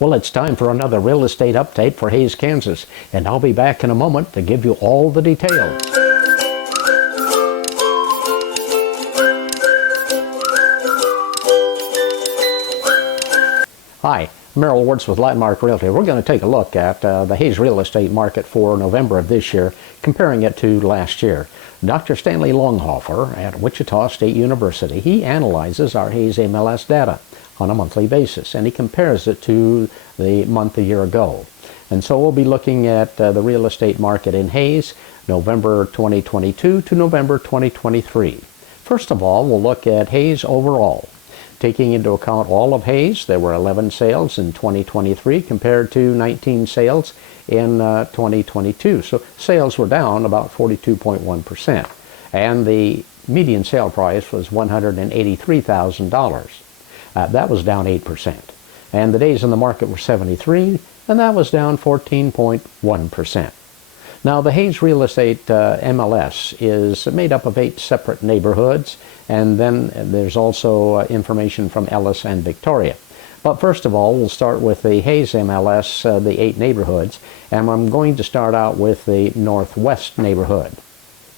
Well, it's time for another real estate update for Hays, Kansas, and I'll be back in a moment to give you all the details. Hi, Merrill Wirtz with Landmark Realty. We're going to take a look at the Hays real estate market for November of this year, comparing it to last year. Dr. Stanley Longhofer at Wichita State University, he analyzes our Hays MLS data on a monthly basis, and he compares it to the month a year ago. And so we'll be looking at the real estate market in Hays, November 2022 to November 2023. First of all, we'll look at Hays overall. Taking into account all of Hays, there were 11 sales in 2023 compared to 19 sales in 2022. So sales were down about 42.1%. And the median sale price was $183,000. That was down 8%. And the days in the market were 73, and that was down 14.1%. Now, the Hays Real Estate MLS is made up of 8 separate neighborhoods, and then there's also information from Ellis and Victoria. But first of all, we'll start with the Hays MLS, the 8 neighborhoods, and I'm going to start out with the Northwest neighborhood.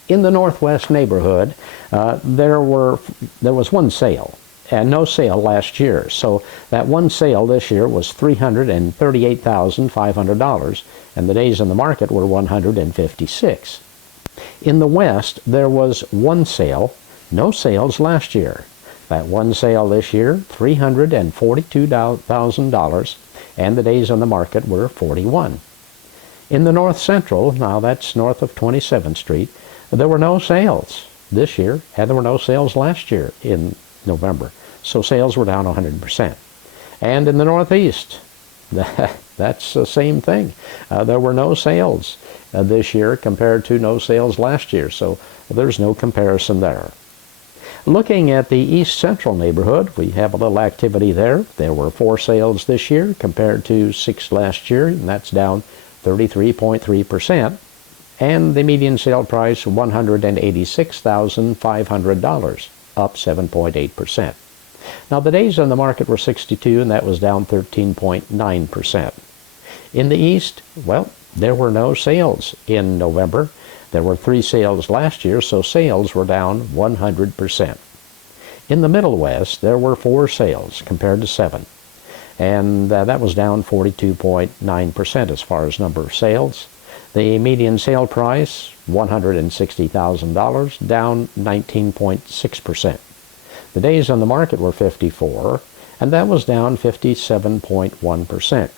In the Northwest neighborhood, there was one sale, and no sale last year. So that one sale this year was $338,500, and the days in the market were 156. In the West, there was one sale, no sales last year. That one sale this year, $342,000, and the days on the market were 41. In the North Central, now that's north of 27th Street, there were no sales this year, and there were no sales last year in November. So sales were down 100%. And in the Northeast, that's the same thing. There were no sales this year compared to no sales last year. So there's no comparison there. Looking at the East Central neighborhood, we have a little activity there. There were 4 sales this year compared to 6 last year, and that's down 33.3%. And the median sale price, $186,500, up 7.8%. Now, the days on the market were 62, and that was down 13.9%. In the East, well, there were no sales in November. There were 3 sales last year, so sales were down 100%. In the Middle West, there were 4 sales compared to 7, and that was down 42.9% as far as number of sales. The median sale price, $160,000, down 19.6%. The days on the market were 54, and that was down 57.1%.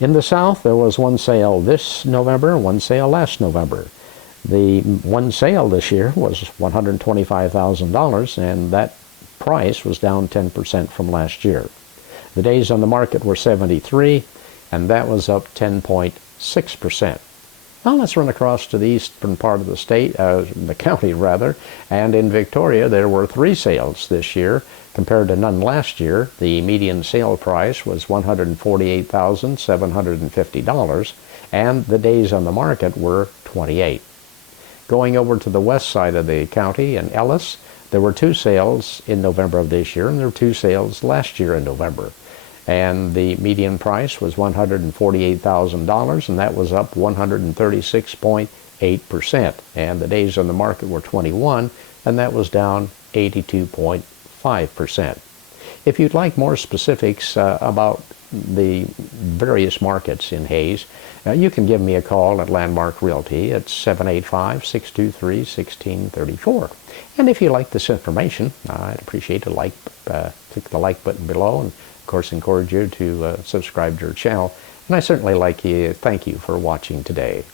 In the South, there was one sale this November, one sale last November. The one sale this year was $125,000, and that price was down 10% from last year. The days on the market were 73, and that was up 10.6%. Now let's run across to the eastern part of the state, the county rather, and in Victoria there were 3 sales this year compared to none last year. The median sale price was $148,750, and the days on the market were 28. Going over to the west side of the county in Ellis, there were 2 sales in November of this year, and there were 2 sales last year in November. And the median price was $148,000, and that was up 136.8%. And the days on the market were 21, and that was down 82.5%. If you'd like more specifics about the various markets in Hays, you can give me a call at Landmark Realty at 785-623-1634. And if you like this information, I'd appreciate a like. Click the like button below, and of course encourage you to subscribe to our channel. And I certainly thank you for watching today.